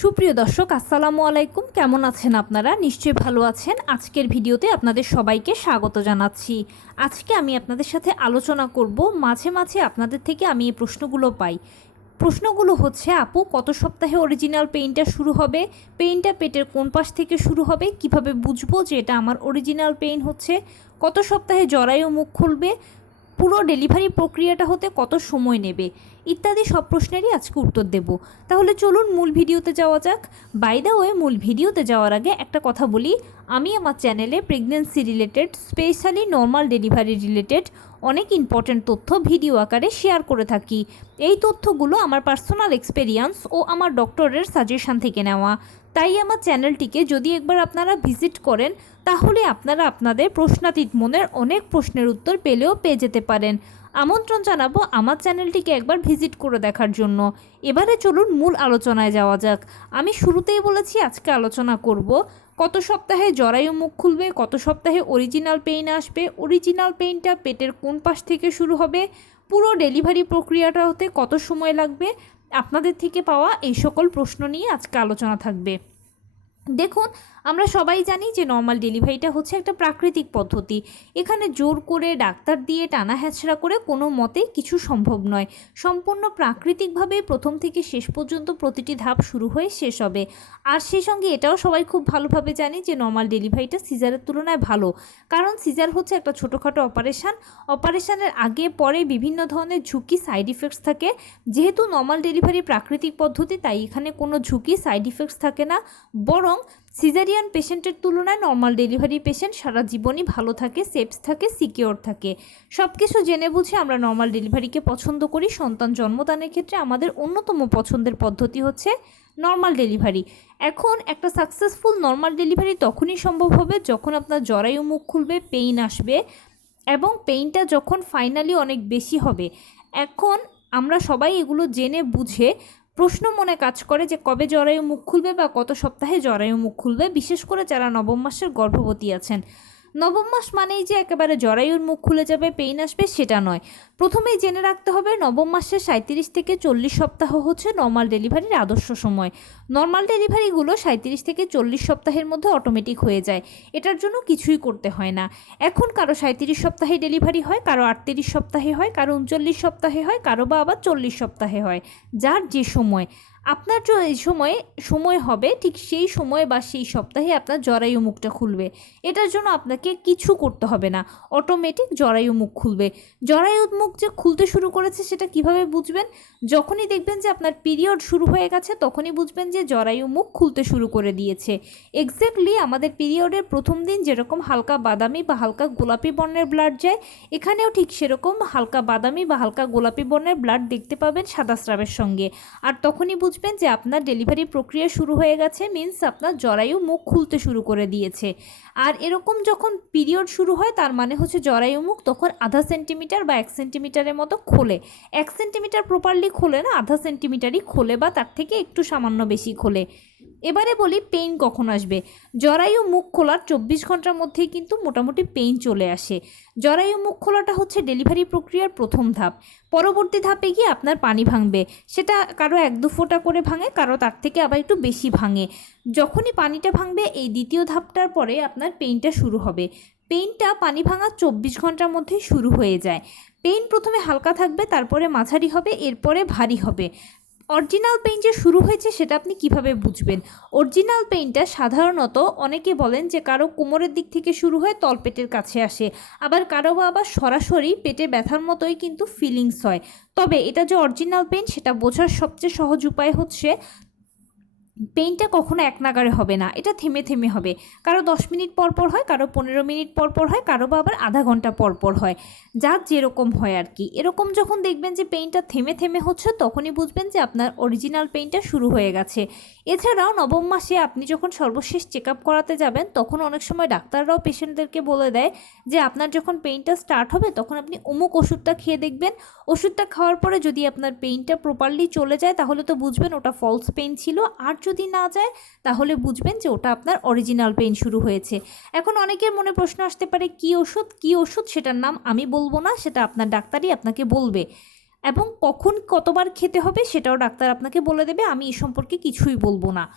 সুপ্রিয় দর্শক, আসসালামু আলাইকুম। কেমন আছেন আপনারা? নিশ্চয়ই ভালো আছেন। আজকের ভিডিওতে আপনাদের সবাইকে স্বাগত জানাচ্ছি। আজকে আমি আপনাদের সাথে আলোচনা করব। মাঝে মাঝে আপনাদের থেকে আমি এই প্রশ্নগুলো পাই। প্রশ্নগুলো হচ্ছে, আপু, কত সপ্তাহে অরিজিনাল পেইনটা শুরু হবে? পেইনটা পেটের কোন পাশ থেকে শুরু হবে? কীভাবে বুঝব যে এটা আমার অরিজিনাল পেইন হচ্ছে? কত সপ্তাহে জরায়ু মুখ খুলবে? পুরো ডেলিভারি প্রক্রিয়াটা হতে কত সময় নেবে? ইত্যাদি সব প্রশ্নেরই আজকে উত্তর দেব। তাহলে চলুন মূল ভিডিওতে যাওয়া যাক। বাই ওয়ে মূল ভিডিওতে যাওয়ার আগে একটা কথা বলি। আমি আমার চ্যানেলে pregnancy related specially normal delivery related অনেক ইম্পর্ট্যান্ট তথ্য ভিডিও আকারে শেয়ার করে থাকি। এই তথ্যগুলো আমার পার্সোনাল এক্সপেরিয়েন্স ও আমার ডক্টরের সাজেশান থেকে নেওয়া। তাই আমার চ্যানেলটিকে যদি একবার আপনারা ভিজিট করেন, তাহলে আপনারা আপনাদের প্রশ্নাতীত মনের অনেক প্রশ্নের উত্তর পেলেও পেয়ে যেতে পারেন। আমন্ত্রণ জানাব আমার চ্যানেলটিকে একবার ভিজিট করে দেখার জন্য। এবারে চলুন মূল আলোচনায় যাওয়া যাক। আমি শুরুতেই বলেছি, আজকে আলোচনা করব কত সপ্তাহে জরায়ু মুখ খুলবে, কত সপ্তাহে অরিজিনাল পেইন আসবে অরিজিনাল পেইনটা পেটের কোন পাশ থেকে শুরু হবে, পুরো ডেলিভারি প্রক্রিয়াটা হতে কত সময় লাগবে, আপনাদের থেকে পাওয়া এই সকল প্রশ্ন নিয়ে আজকে আলোচনা থাকবে। দেখুন আমরা সবাই জানি যে নর্মাল ডেলিভারিটা হচ্ছে একটা প্রাকৃতিক পদ্ধতি। এখানে জোর করে ডাক্তার দিয়ে টানা হ্যাচড়া করে কোনো মতেই কিছু সম্ভব নয়। সম্পূর্ণ প্রাকৃতিকভাবে প্রথম থেকে শেষ পর্যন্ত প্রতিটি ধাপ শুরু হয়ে শেষ হবে। আর সেই সঙ্গে এটাও সবাই খুব ভালোভাবে জানি যে নর্মাল ডেলিভারিটা সিজারের তুলনায় ভালো। কারণ সিজার হচ্ছে একটা ছোটোখাটো অপারেশান অপারেশানের আগে, পরে বিভিন্ন ধরনের ঝুঁকি সাইড ইফেক্টস থাকে। যেহেতু নর্মাল ডেলিভারি প্রাকৃতিক পদ্ধতি, তাই এখানে কোনো ঝুঁকি সাইড ইফেক্টস থাকে না। বরং সিজারিয়ান পেশেন্টের তুলনায় নর্মাল ডেলিভারি পেশেন্ট সারা জীবনই ভালো থাকে সেফস থাকে, সিকিওর থাকে। সব কিছু জেনে বুঝে আমরা নর্মাল ডেলিভারিকে পছন্দ করি। সন্তান জন্মদানের ক্ষেত্রে আমাদের অন্যতম পছন্দের পদ্ধতি হচ্ছে নর্মাল ডেলিভারি। এখন একটা সাকসেসফুল নর্মাল ডেলিভারি তখনই সম্ভব হবে যখন আপনার জরায়ু মুখ খুলবে, পেইন আসবে এবং পেইনটা যখন ফাইনালি অনেক বেশি হবে। এখন আমরা সবাই এগুলো জেনে বুঝে প্রশ্ন মনে কাজ করে যে কবে জরায়ু মুখ খুলবে বা কত সপ্তাহে জরায়ু মুখ খুলবে, বিশেষ করে যারা নবম মাসের গর্ভবতী আছেন। নবম মাস মানেই যে একেবারে জরায়ুর মুখ খুলে যাবে, পেইন আসবে সেটা নয়। প্রথমেই জেনে রাখতে হবে, নবম মাসের সাঁত্রিশ থেকে চল্লিশ সপ্তাহ হচ্ছে নর্মাল ডেলিভারির আদর্শ সময়। নর্মাল ডেলিভারিগুলো সাঁত্রিশ থেকে চল্লিশ সপ্তাহের মধ্যে অটোমেটিক হয়ে যায়। এটার জন্য কিছুই করতে হয় না। এখন কারও সাঁত্রিশ সপ্তাহে ডেলিভারি হয়, কারও আটত্রিশ সপ্তাহে হয়, কারও উনচল্লিশ সপ্তাহে হয়, কারও বা আবার চল্লিশ সপ্তাহে হয়, যার যে সময়। আপনার এই সময়ে সময় হবে, ঠিক সেই সময় বা সেই সপ্তাহে আপনার জরায়ু মুখটা খুলবে। এটার জন্য আপনাকে কিছু করতে হবে না। অটোমেটিক জরায়ু মুখ খুলবে। জরায়ু মুখ যে খুলতে শুরু করেছে সেটা কীভাবে বুঝবেন? যখনই দেখবেন যে আপনার পিরিয়ড শুরু হয়ে গেছে, তখনই বুঝবেন যে জরায়ু মুখ খুলতে শুরু করে দিয়েছে। এক্স্যাক্টলি আমাদের পিরিয়ডের প্রথম দিন যেরকম হালকা বাদামি বা হালকা গোলাপি বর্ণের ব্লাড যায়, এখানেও ঠিক সেরকম হালকা বাদামি বা হালকা গোলাপি বর্ণের ব্লাড দেখতে পাবেন সাদা স্রাবের সঙ্গে। আর তখনই বুঝবেন যে আপনার ডেলিভারি প্রক্রিয়া শুরু হয়ে গেছে মিন্স আপনার জরায়ু মুখ খুলতে শুরু করে দিয়েছে। আর এরকম যখন পিরিয়ড শুরু হয়, তার মানে হচ্ছে জরায়ু মুখ তখন আধা সেন্টিমিটার বা এক সেন্টিমিটারের মতো খোলে। এক সেন্টিমিটার প্রপারলি খোলে না, আধা সেন্টিমিটারই খোলে বা তার থেকে একটু সামান্য বেশি খোলে। এবারে বলি পেইন কখন আসবে? জরায়ু মুখ খোলার চব্বিশ ঘণ্টার মধ্যেই কিন্তু মোটামুটি পেইন চলে আসে। জরায়ু মুখ খোলাটা হচ্ছে ডেলিভারি প্রক্রিয়ার প্রথম ধাপ। পরবর্তী ধাপে গিয়ে আপনার পানি ভাঙবে। সেটা কারও এক দু ফোঁটা করে ভাঙে, কারও তার থেকে আবার একটু বেশি ভাঙে। যখনই পানিটা ভাঙবে, এই দ্বিতীয় ধাপটার পরে আপনার পেইনটা শুরু হবে। পেইনটা পানি ভাঙার চব্বিশ ঘণ্টার মধ্যেই শুরু হয়ে যায়। পেইন প্রথমে হালকা থাকবে, তারপরে মাঝারি হবে, এরপরে ভারী হবে। অরিজিনাল পেইন্ট যে শুরু হয়েছে সেটা আপনি কীভাবে বুঝবেন? অরিজিনাল পেইন্টটা সাধারণত অনেকে বলেন যে কারও কোমরের দিক থেকে শুরু হয়ে তলপেটের কাছে আসে। আবার কারও বা আবার সরাসরি পেটে ব্যথার মতোই কিন্তু ফিলিংস হয়। তবে এটা যে অরিজিনাল পেইন্ট সেটা বোঝার সবচেয়ে সহজ উপায় হচ্ছে পেইনটা কখনো এক নাগারে হবে না, এটা থেমে থেমে হবে। কারও দশ মিনিট পর পর হয়, কারও পনেরো মিনিট পর পর হয়, কারও বা আবার আধা ঘণ্টা পর পর হয়। যার যেরকম হয় আর কি। এরকম যখন দেখবেন যে পেইনটা থেমে থেমে হচ্ছে, তখনই বুঝবেন যে আপনার অরিজিনাল পেইনটা শুরু হয়ে গেছে। এছাড়াও নবম মাসে আপনি যখন সর্বশেষ চেক আপ করাতে যাবেন, তখন অনেক সময় ডাক্তাররাও পেশেন্টদেরকে বলে দেয় যে আপনার যখন পেইনটা স্টার্ট হবে, তখন আপনি অমুক ওষুধটা খেয়ে দেখবেন। ওষুধটা খাওয়ার পরে যদি আপনার পেইনটা প্রপারলি চলে যায়, তাহলে তো বুঝবেন ওটা ফলস পেইন ছিল। আর না যায়, তাহলে বুঝবেন যে ওটা আপনার অরিজিনাল পেন শুরু হয়েছে। এখন অনেকের মনে প্রশ্ন আসতে পারে, কি ওষুধ? কি ওষুধ? সেটার নাম আমি বলব না, সেটা আপনার ডাক্তারই আপনাকে বলবে। এবং কখন কতবার খেতে হবে, সেটাও ডাক্তার আপনাকে বলে দেবে, আমি এ সম্পর্কে কিছুই বলব না।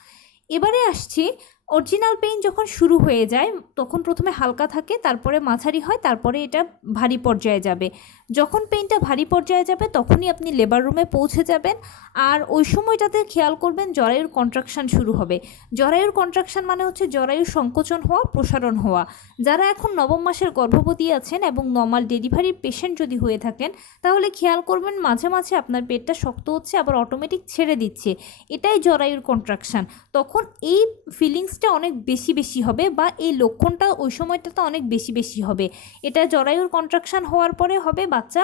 এবারে আসছি অরিজিনাল পেইন যখন শুরু হয়ে যায়, তখন প্রথমে হালকা থাকে, তারপরে মাঝারি হয়, তারপরে এটা ভারী পর্যায়ে যাবে। যখন পেইনটা ভারী পর্যায়ে যাবে, তখনই আপনি লেবার রুমে পৌঁছে যাবেন। আর ওই সময়টাতে খেয়াল করবেন জরায়ুর কন্ট্রাকশান শুরু হবে। জরায়ুর কন্ট্রাকশান মানে হচ্ছে জরায়ুর সংকোচন হওয়া, প্রসারণ হওয়া। যারা এখন নবম মাসের গর্ভবতী আছেন এবং নর্মাল ডেলিভারির পেশেন্ট যদি হয়ে থাকেন, তাহলে খেয়াল করবেন মাঝে মাঝে আপনার পেটটা শক্ত হচ্ছে, আবার অটোমেটিক ছেড়ে দিচ্ছে। এটাই জরায়ুর কন্ট্রাকশান তখন এই ফিলিংসটা অনেক বেশি বেশি হবে বা এই লক্ষণটা ওই সময়টাতে অনেক বেশি বেশি হবে। এটা জরায়ুর কন্ট্রাকশান হওয়ার পরে হবে বাচ্চা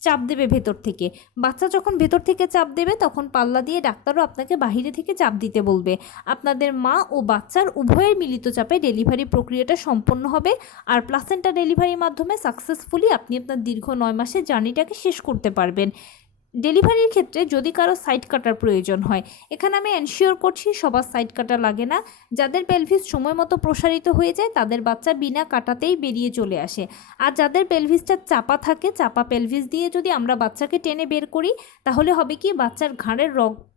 চাপ দেবে ভেতর থেকে। বাচ্চা যখন ভেতর থেকে চাপ দেবে তখন পাল্লা দিয়ে ডাক্তারও আপনাকে বাহিরে থেকে চাপ দিতে বলবে। আপনাদের মা ও বাচ্চার উভয়ের মিলিত চাপে ডেলিভারি প্রক্রিয়াটা সম্পন্ন হবে আর প্লাসেন্টা ডেলিভারির মাধ্যমে সাকসেসফুলি আপনি আপনার দীর্ঘ নয় মাসের জার্নিটাকে শেষ করতে পারবেন। ডেলিভারির ক্ষেত্রে যদি কারও সাইড কাটার প্রয়োজন হয়, এখানে আমি এনশিওর করছি সবার সাইড কাটা লাগে না। যাদের পেলভিস সময় মতো প্রসারিত হয়ে যায়, তাদের বাচ্চা বিনা কাটাতেই বেরিয়ে চলে আসে। আর যাদের পেলভিসটা চাপা থাকে, চাপা পেলভিস দিয়ে যদি আমরা বাচ্চাকে টেনে বের করি, তাহলে হবে কি, বাচ্চার ঘাড়ের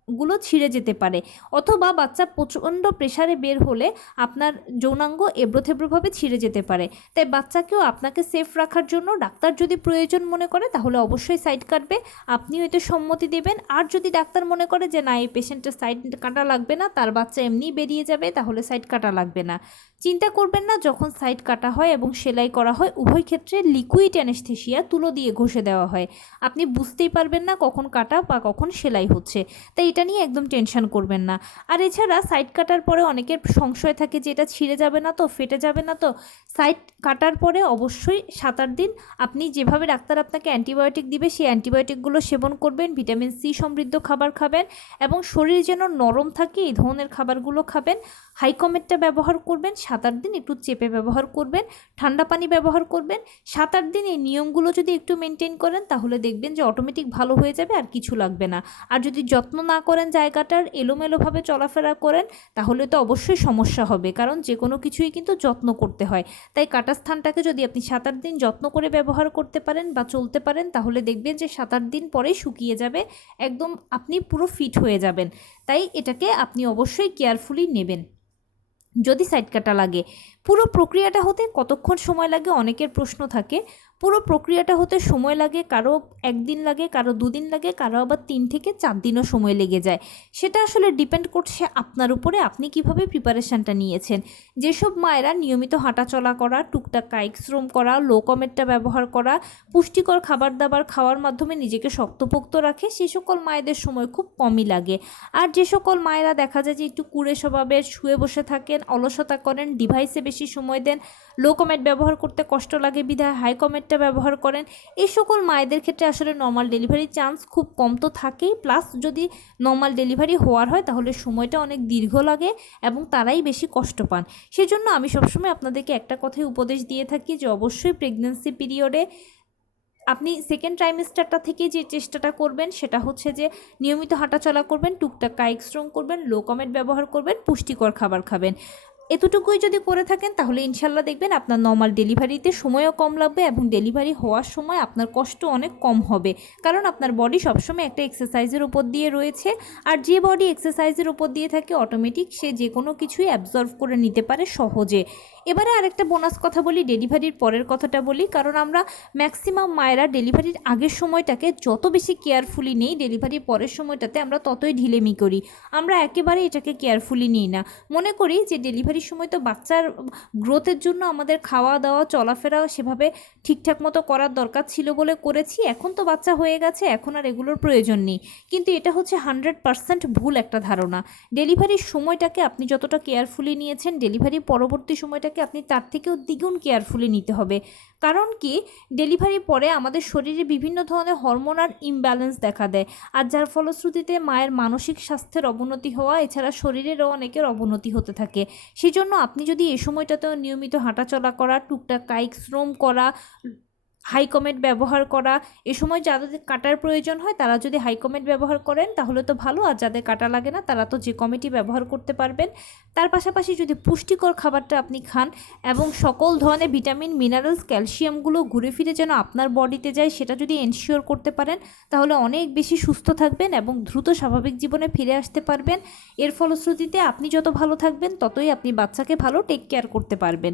রগগুলো ছিঁড়ে যেতে পারে। অথবা বাচ্চা প্রচণ্ড প্রেসারে বের হলে আপনার যৌনাঙ্গ এবড়োথেবড়োভাবে ছিঁড়ে যেতে পারে। তাই বাচ্চাকেও আপনাকে সেফ রাখার জন্য ডাক্তার যদি প্রয়োজন মনে করে, তাহলে অবশ্যই সাইড কাটবে। আপনিও এতে সম্মতি দেবেন। আর যদি ডাক্তার মনে করে যে, না, এই পেশেন্টের সাইড কাটা লাগবে না, তার বাচ্চা এমনি বেরিয়ে যাবে, তাহলে সাইড কাটা লাগবে না। চিন্তা করবেন না, যখন সাইড কাটা হয় এবং সেলাই করা হয়, উভয় ক্ষেত্রে লিকুইড অ্যানেস্থেশিয়া তুলো দিয়ে ঘষে দেওয়া হয়। আপনি বুঝতেই পারবেন না কখন কাটা বা কখন সেলাই হচ্ছে। তাই এটা নিয়ে একদম টেনশন করবেন না। আর এছাড়া সাইড কাটার পরে অনেকের সংশয় থাকে যে এটা ছিঁড়ে যাবে না তো, ফেটে যাবে না তো। সাইড কাটার পরে অবশ্যই সাত আট দিন আপনি যেভাবে ডাক্তার আপনাকে অ্যান্টিবায়োটিক দিবে, সেই অ্যান্টিবায়োটিকগুলো সেবন করবেন ভিটামিন সি সমৃদ্ধ খাবার খাবেন এবং শরীর যেন নরম থাকে, এই ধরনের খাবারগুলো খাবেন। হাইকমেটটা ব্যবহার করবেন সাত আট দিন একটু চেপে ব্যবহার করবেন, ঠান্ডা পানি ব্যবহার করবেন। সাত আট দিন এই নিয়মগুলো যদি একটু মেনটেন করেন, তাহলে দেখবেন যে অটোমেটিক ভালো হয়ে যাবে আর কিছু লাগবে না। আর যদি যত্ন না করেন জায়গাটার, এলোমেলোভাবে চলাফেরা করেন, তাহলে তো অবশ্যই সমস্যা হবে। কারণ যে কোনো কিছুই কিন্তু যত্ন করতে হয়। তাই কাটা স্থানটাকে যদি আপনি সাত আট দিন যত্ন করে ব্যবহার করতে পারেন বা চলতে পারেন, তাহলে দেখবেন যে সাত আট দিন পরেই শুকিয়ে যাবে, একদম আপনি পুরো ফিট হয়ে যাবেন। তাই এটাকে আপনি অবশ্যই কেয়ারফুলি নেবেন। যদি সাইড কাটা লাগে। পুরো প্রক্রিয়াটা হতে কতক্ষণ সময় লাগে অনেকের প্রশ্ন থাকে। পুরো প্রক্রিয়াটা হতে সময় লাগে, কারও একদিন লাগে, কারও দুদিন লাগে, কারও আবার তিন থেকে চার দিনও সময় লেগে যায়। সেটা আসলে ডিপেন্ড করছে আপনার উপরে, আপনি কীভাবে প্রিপারেশানটা নিয়েছেন। যেসব মায়েরা নিয়মিত হাঁটাচলা করা, টুকটাক কায়িক শ্রম করা লো কমেটটা ব্যবহার করা, পুষ্টিকর খাবার দাবার খাওয়ার মাধ্যমে নিজেকে শক্তপোক্ত রাখে, সে সকল মায়েদের সময় খুব কমই লাগে। আর যে সকল মায়েরা দেখা যায় যে একটু কুড়ে স্বভাবের, শুয়ে বসে থাকেন, অলসতা করেন ডিভাইসে বেশি সময় দেন লো কমেট ব্যবহার করতে কষ্ট লাগে বিধায় হাই কমেটটা ব্যবহার করেন। এই সকল মায়েদের ক্ষেত্রে আসলে নর্মাল ডেলিভারির চান্স খুব কম তো থাকেই। প্লাস যদি নর্মাল ডেলিভারি হওয়ার হয়, তাহলে সময়টা অনেক দীর্ঘ লাগে এবং তারাই বেশি কষ্ট পান। সেজন্য আমি সবসময় আপনাদেরকে একটা কথাই উপদেশ দিয়ে থাকি যে, অবশ্যই প্রেগনেন্সি পিরিয়ডে আপনি সেকেন্ড ট্রাইমেস্টারটা থেকে যে চেষ্টাটা করবেন, সেটা হচ্ছে যে নিয়মিত হাঁটাচলা করবেন, টুকটাক কায়িক শ্রম করবেন লো কমেট ব্যবহার করবেন, পুষ্টিকর খাবার খাবেন। এতটুকুই যদি করে থাকেন, তাহলে ইনশাল্লাহ দেখবেন আপনার নর্মাল ডেলিভারিতে সময়ও কম লাগবে এবং ডেলিভারি হওয়ার সময় আপনার কষ্ট অনেক কম হবে। কারণ আপনার বডি সবসময় একটা এক্সারসাইজের উপর দিয়ে রয়েছে। আর যে বডি এক্সারসাইজের উপর দিয়ে থাকে অটোমেটিক সে যে কোনো কিছুই অ্যাবজর্ভ করে নিতে পারে সহজে। এবারে আরেকটা বোনাস কথা বলি ডেলিভারির পরের কথাটা বলি। কারণ আমরা ম্যাক্সিমাম মায়েরা ডেলিভারির আগের সময়টাকে যত বেশি কেয়ারফুলি নেই ডেলিভারির পরের সময়টাতে আমরা ততই ঢিলেমি করি। আমরা একেবারে এটাকে কেয়ারফুলি নিই না। মনে করি যে ডেলিভারির সময় তো বাচ্চার গ্রোথের জন্য আমাদের খাওয়া দাওয়া চলাফেরা সেভাবে ঠিকঠাক মতো করার দরকার ছিল বলে করেছি। এখন তো বাচ্চা হয়ে গেছে, এখন আর এগুলোর প্রয়োজন নেই। কিন্তু এটা হচ্ছে হান্ড্রেড পারসেন্ট ভুল একটা ধারণা। ডেলিভারির সময়টাকে আপনি যতটা কেয়ারফুলি নিয়েছেন ডেলিভারি পরবর্তী সময়টাকে আপনি তার থেকেও দ্বিগুণ কেয়ারফুলি নিতে হবে। কারণ কি ডেলিভারির পরে আমাদের শরীরে বিভিন্ন ধরনের হরমোনাল ইমব্যালেন্স দেখা দেয়। আর যার ফলশ্রুতিতে মায়ের মানসিক স্বাস্থ্যের অবনতি হওয়া, এছাড়া শরীরেরও অনেকের অবনতি হতে থাকে। সেই জন্য আপনি যদি এ সময়টাতেও নিয়মিত হাঁটাচলা করা, টুকটাক কায়িক শ্রম করা হাই কমেট ব্যবহার করা। এ সময় যাদের কাটার প্রয়োজন হয়, তারা যদি হাই কমেট ব্যবহার করেন, তাহলে তো ভালো। আর যাদের কাটা লাগে না, তারা তো যে কমেটি ব্যবহার করতে পারবেন। তার পাশাপাশি যদি পুষ্টিকর খাবারটা আপনি খান এবং সকল ধরনের ভিটামিন মিনারেলস ক্যালসিয়ামগুলো ঘুরে ফিরে যেন আপনার বডিতে যায়, সেটা যদি এনশিওর করতে পারেন, তাহলে অনেক বেশি সুস্থ থাকবেন এবং দ্রুত স্বাভাবিক জীবনে ফিরে আসতে পারবেন। এর ফলশ্রুতিতে আপনি যত ভালো থাকবেন, ততই আপনি বাচ্চাকে ভালো টেক কেয়ার করতে পারবেন।